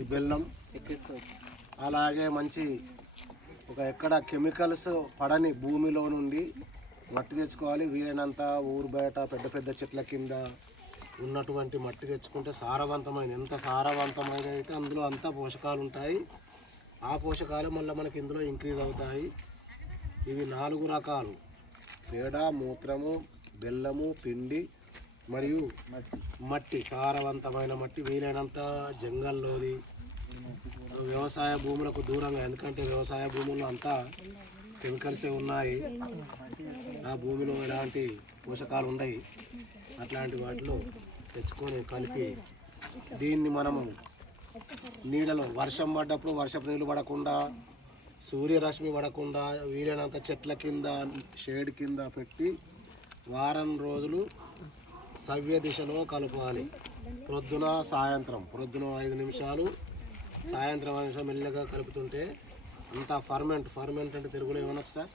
ఈ బెల్లం అలాగే మంచి ఎక్కడ కెమికల్స్ పడని భూమిలో నుండి మట్టి తెచ్చుకోవాలి. వీలైనంత ఊరు బయట పెద్ద పెద్ద చెట్ల కింద ఉన్నటువంటి మట్టి తెచ్చుకుంటే సారవంతమైన, ఎంత సారవంతమైన అయితే అందులో అంతా పోషకాలు ఉంటాయి. ఆ పోషకాలు మళ్ళీ మనకి ఇందులో ఇంక్రీజ్ అవుతాయి. ఇవి 4 రకాలు: పేడ, మూత్రము, బెల్లము, పిండి మరియు మట్టి. సారవంతమైన మట్టి వీలైనంత జంగల్లోది, వ్యవసాయ భూములకు దూరంగా, ఎందుకంటే వ్యవసాయ భూముల్లో అంతా కెమికల్సే ఉన్నాయి. ఆ భూమిలో ఎలాంటి పోషకాలు ఉన్నాయి. అట్లాంటి వాటిలో తెచ్చుకొని కలిపి దీన్ని మనము నీడలో, వర్షం పడ్డప్పుడు వర్షపు నీళ్ళు పడకుండా, సూర్యరశ్మి పడకుండా వీలైనంత చెట్ల కింద, షేడ్ కింద పెట్టి వారం రోజులు సవ్య దిశలో కలపాలి. ప్రొద్దున సాయంత్రం, ప్రొద్దున 5 నిమిషాలు, సాయంత్రం 5 నిమిషాలు మెల్లగా కలుపుతుంటే అంతా ఫర్మెంట్ అంటే తెలుగులో ఏమనొచ్చు సార్?